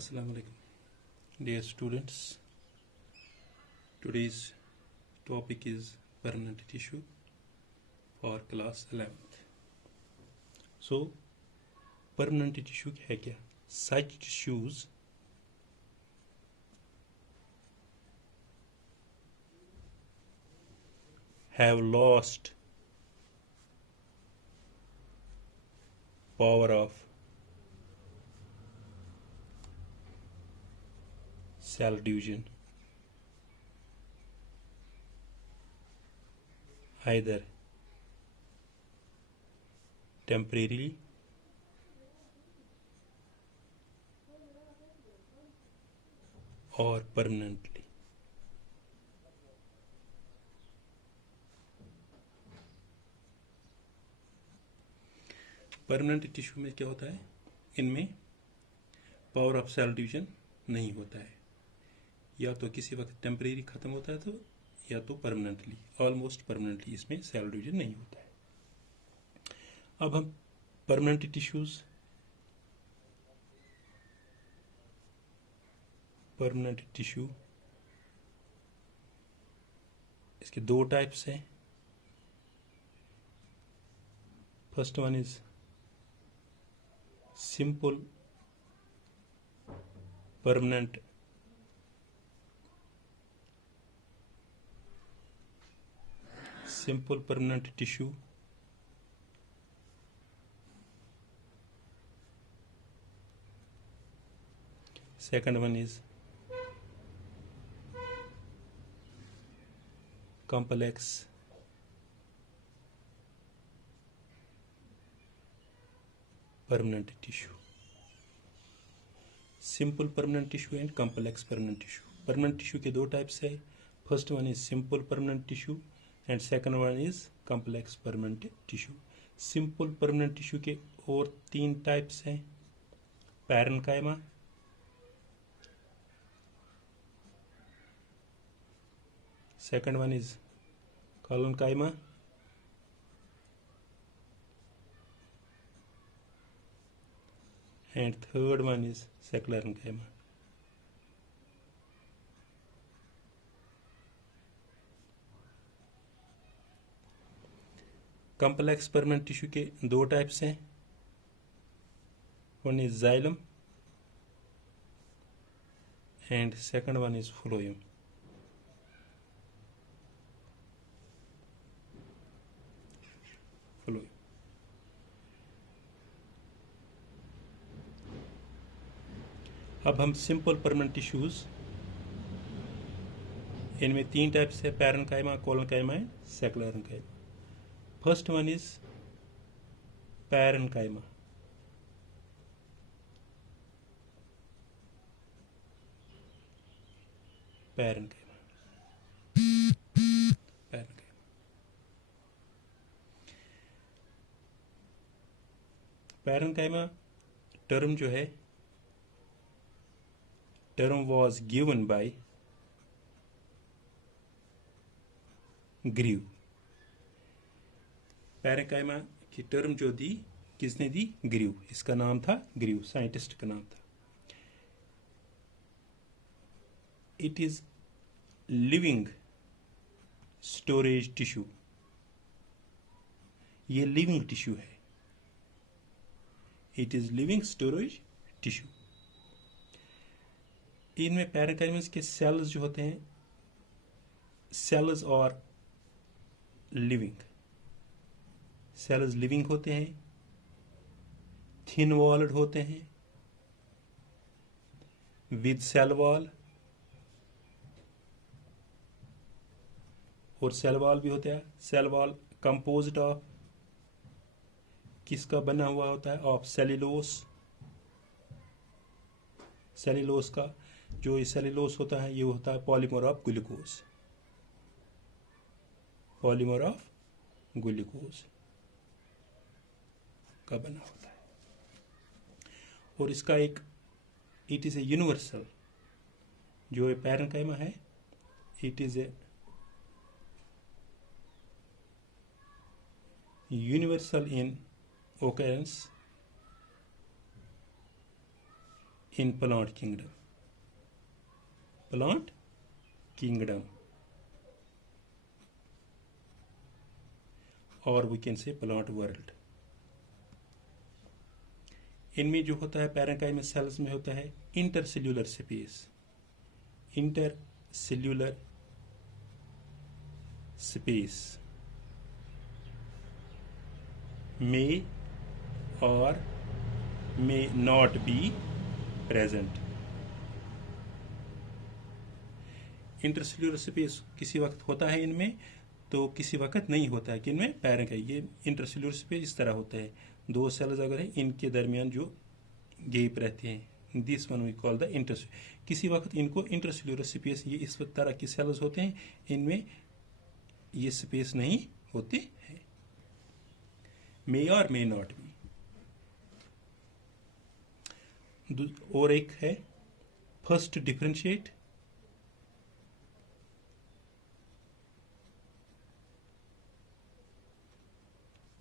Assalamu alaikum. Dear students, today's topic is permanent tissue for class 11th. So, permanent tissue है क्या? Such tissues have lost power of cell division, either temporarily or permanently. Permanent tissue में क्या होता है? इनमें power of cell division नहीं होता है, या तो किसी वक्त टेम्परेरी खत्म होता है तो या तो परमानेंटली, ऑलमोस्ट परमानेंटली इसमें सेल डिवीजन नहीं होता है। अब हम परमानेंट टिश्यू इसके दो टाइप्स हैं। First one is simple permanent tissue, second one is complex permanent tissue. Simple permanent tissue and complex permanent tissue. Permanent tissue के दो टाइप्स है। First one is simple permanent tissue and second one is complex permanent tissue. Simple permanent tissue के और तीन types हैं। Parenchyma, second one is collenchyma, and third one is sclerenchyma. Complex permanent tissue के दो types हैं। One is xylem and second one is phloem. अब हम simple permanent tissues, इनमें तीन टाइप्स है। Parenchyma, collenchyma and sclerenchyma. First one is parenchyma. Parenchyma term जो है, term was given by Grew. Parenchyma की टर्म जो दी, किसने दी? ग्रीव। इसका नाम था ग्रीव, साइंटिस्ट का नाम था। It is living storage tissue. ये लिविंग टिश्यू है। It is living storage tissue. इनमें पैरेन्काइमा के सेल्स जो होते हैं, सेल्स और लिविंग, सेल्स लिविंग होते हैं, थिन वॉल्ड होते हैं विद सेल वॉल, और सेल वॉल भी होता है। सेल वॉल कंपोज्ड ऑफ, किसका बना हुआ होता है? Of cellulose. सेल्यूलोस का जो ये सेल्यूलोस होता है, ये होता है polymer of glucose. Polymer of glucose का बना होता है। और इसका एक, इट इज ए यूनिवर्सल, जो ये पैरेन्काइमा है, it is a universal in occurrence in plant kingdom. Plant kingdom, or we can say plant world. इनमें जो होता है पैरेंकाइमा सेल्स में होता है intercellular space. Intercellular space may or may not be present. Intercellular space किसी वक्त होता है इनमें तो किसी वक्त नहीं होता है कि इनमें पैरेंकाइमा. ये इंटरसेल्यूलर स्पेस इस तरह होता है, दो सेल्स अगर है इनके दरमियान जो गैप रहते हैं, this one we call the inter. किसी वक्त इनको इंटरसेल्यूलर स्पेस, ये इस तरह के सेल्स होते हैं, इनमें ये स्पेस नहीं होते हैं. मे और मे नॉट बी. और एक है first differentiate.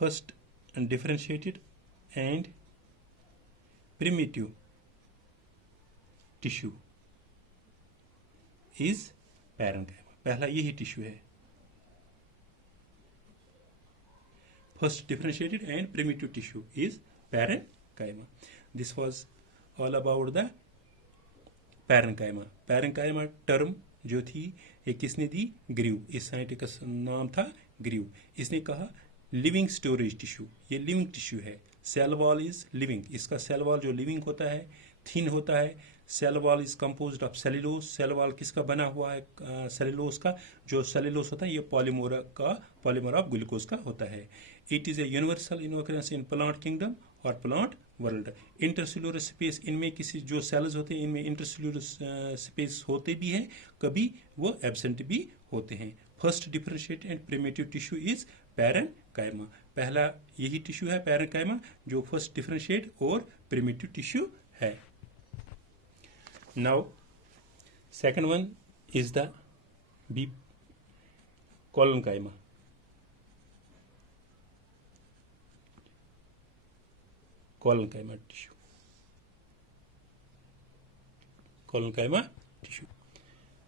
First differentiated and primitive tissue is parenchyma. पहला यही टिश्यू है. First differentiated and primitive tissue is parenchyma. This was all about the parenchyma. parenchyma term जो थी ये किसने दी? ग्रीव. इस साइंटिस्ट का नाम था ग्रीव. इसने कहा लिविंग स्टोरेज टिश्यू. ये लिविंग टिश्यू है. Cell wall is living. इसका सेल वॉल जो लिविंग होता है, थिन होता है. Cell wall is composed of cellulose. Cell wall किसका बना हुआ है? सेल्यूलोज का. जो सेल्यूलोज होता है ये पॉलीमर ऑफ ग्लूकोज का होता है. It is a universal in occurrence in plant kingdom और प्लांट वर्ल्ड. इंटरसेल्यूलर स्पेस, इनमें किसी जो सेल्स होते हैं इनमें इंटरसेल्यूलर स्पेस होते भी हैं, कभी वो एब्सेंट भी होते हैं. First differentiate and primitive tissue is parenchyma. पहला यही टिश्यू है पैरेंकाइमा जो फर्स्ट डिफरेंशिएट और प्रिमिटिव टिश्यू है. Now second one is the B collenchyma. Collenchyma tissue. Collenchyma tissue.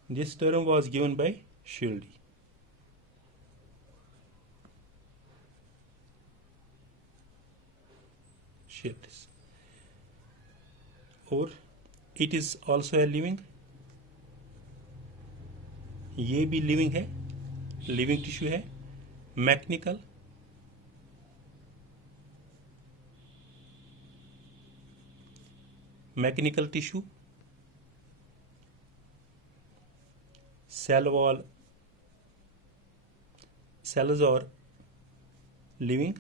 This term was given by Schildy. और it is also a living. ये भी living है, लिविंग टिश्यू है. Mechanical tissue. Cell wall cells और living,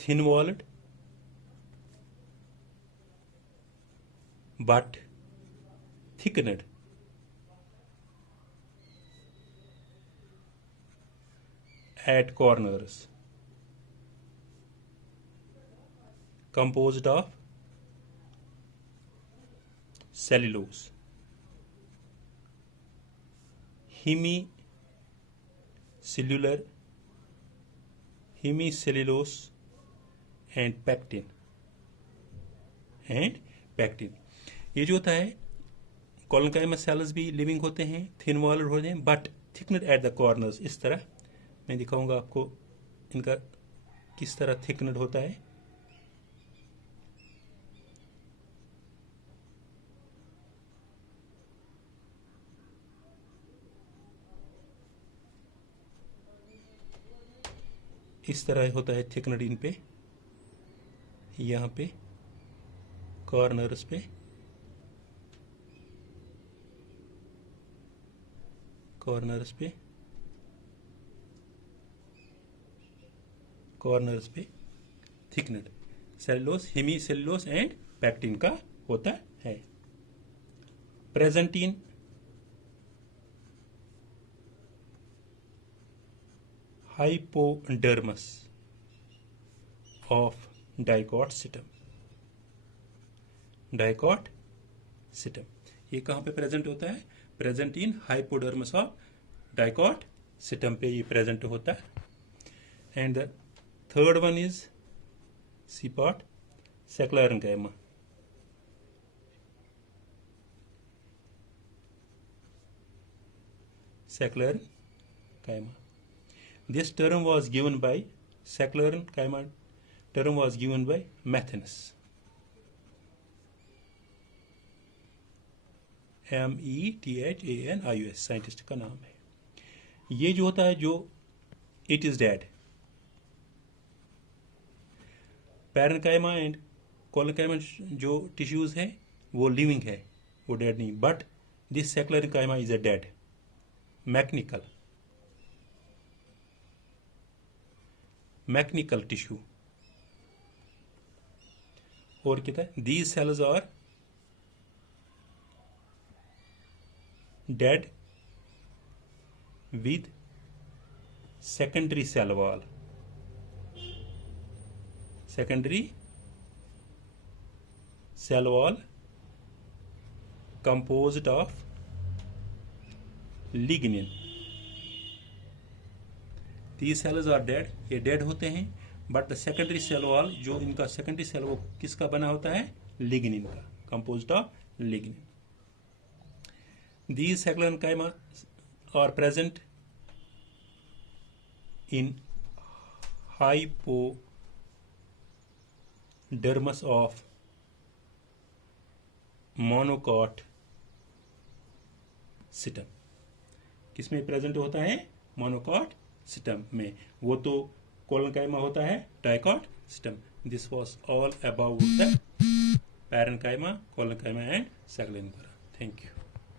thin walled but thickened. At corners, composed of cellulose, hemicellulose and pectin. ये जो होता है कोलोनकाइमा सेल्स भी लिविंग होते हैं, थिन वॉल्ड होते हैं बट थिकनेड एट द कॉर्नर्स. इस तरह मैं दिखाऊंगा आपको इनका किस तरह थिकनेड होता है. इस तरह होता है थिकनेड इन पे, यहाँ पे कॉर्नर्स पे. कॉर्नर्स पे thickened cellulose, hemicellulose and pectin का होता है. Present in hypodermis of dicot system. ये कहाँ पे प्रेजेंट होता है? Present in hypodermis of dicot system पे ये प्रेजेंट होता है. And the third one is C part sclerenchyma. Sclerenchyma. This term was given by Sclerenchyma. Term was given by Methinus. METHANIUS scientist का नाम है. ये जो होता है, जो it is dead. Parenchyma and collenchyma जो टिश्यूज है वो लिविंग है, वो डेड नहीं. But this sclerenchyma is a dead mechanical tissue. और क्या था, these cells are dead with secondary cell wall. Secondary cell wall composed of lignin. These cells are dead. ये dead होते हैं, but the secondary cell wall, जो इनका secondary cell वो किसका बना होता है, lignin का, composed of lignin. These Sclerenchyma are present in hypodermis of monocot system. किसमें प्रेजेंट होता है, मोनोकॉट सिस्टम में. वो तो कोलेनकाइमा होता है dicot system. This was all about the parenchyma, collenchyma and sclerenchyma. Thank you.